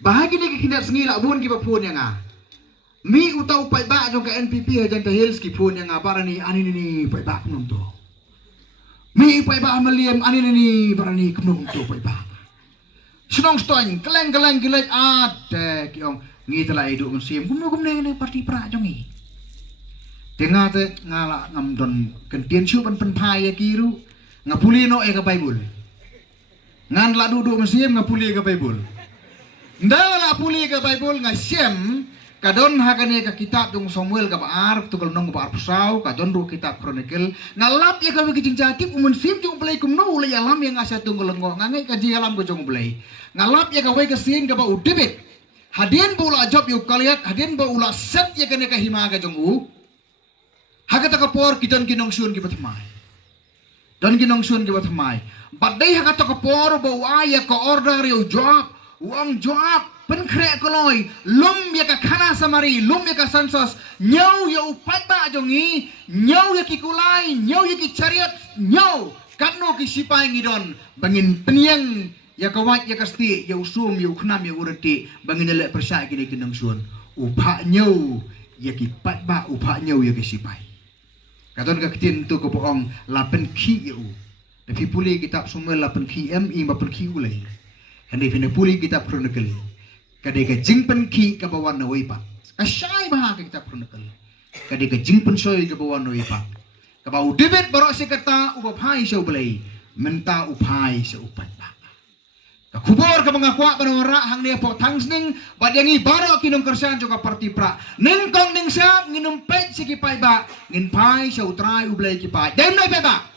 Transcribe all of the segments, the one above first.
Bahagi ni kinap sengila bun ki pun yang mi utau pai ba jong ka NPP ajan ta hills ki pun yang para ni ani ni pai ba kunum to. Mi pai ba maliam ani ni para ni kunum to pai ba. Senong stoin keleng gilek at ki ong ngi tela hidup musim gum ne parti pra jong ni. Tengah te ngala ngam don kentien siu pan pai kiru ngapuli no ka Bible. Ngan la duduk musim ngapuli ka Bible. Ndala puli ka Bible nga siyem kadon hakane ka kitab yung Samuel ka baar tukal nong baar pusaw kadon ro kitab Chronicle nalap ya ka wikijing jatip umun sim jung play kum no ulay alam yang asa tunggal ngo ngangai ka ji alam ko jung play ngalap ya ka way ka sing ka ba udibit hadien bula job yu kaliat hadien ba ula set ya kane ka hima ka jung u hakata ka por kidon kinong sun ki batmai don kinong sun ki batmai badai hakata ka por ba aya ka order yu job uang Joab penkrek koloi lum ya ka khana samari lum ya ka sansos nyau ya upat ba jongi nyau ya ki kulai nyau ya ki chariot nyau katno ki sipai ngidon bangin peniang ya ka wat ya ka sti ya usum ya ukhnam ya urati bangin lek persa kini kinang sun upa nyau ya ki pat ba upa nyau ya ki sipai katon ka kitin tu ko poong lapen ki ya u tapi puli kitab Samuel lapen ki im bapen ki ulai Hani pina puli kitab Chronicle. Kadai ka jingpen ki ka bawan na wipat. Asyai baha ka kitab Chronicle. Kadai ka jingpen soy ka bawan na wipat. Kabau debit barok si kata upapai sa ubalay. Menta upai sa upat ba. Kakubor ka mga kwa panawara hang niya po tangsning. Badyangi barok kinong kersan ka parti pra. Ningkong ning siyap nginumpet si kipay ba. Nginpay sa utray ubalay kipay. Dahil na ipay ba?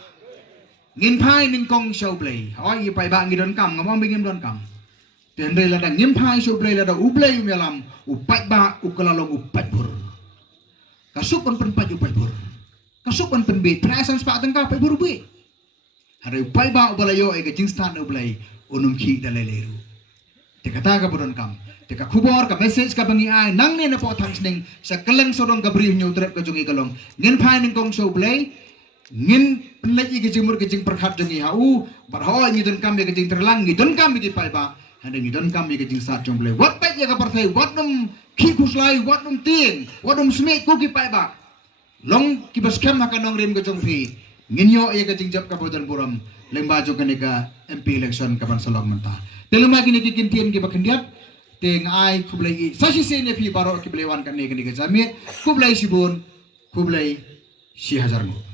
Ngin pai ning kong show play oi pai ba ngidon kam ngam bingim don kam ten re la da ngin pai show play la da ublay umelam upat ba ukalalong upat bur kasupon pen paju upat bur kasupon pen be prasan spa tengka pai bur be hari upai ba ubalayo e gajing stan ublay unum ki daleleru te kata ka bodon kam te ka khubor ka message ka bangi ai nang ne na po thangsning sa keleng sodong ka bri nyu trep ka jungi kalong ngin pai ning kong show play ngin penlagi kejimur kejing perkhat jengi hau barho ngidon kami kejing terlang ngidon kami di pai ba hande ngidon kami kejing sat jomble wat pet ya ka partai wat num ki kuslai wat num ting wat num sme ku ki pai ba long ki baskem hakanong rim kejong phi nginyo ya kejing jap ka bodan buram lemba jo kanika MP election kapan salong menta telema kini ki kintien ki bakendiat teng ai kublai sasi sene phi baro ki blewan kan ne kanika jamit kublai sibun kublai si hajar mo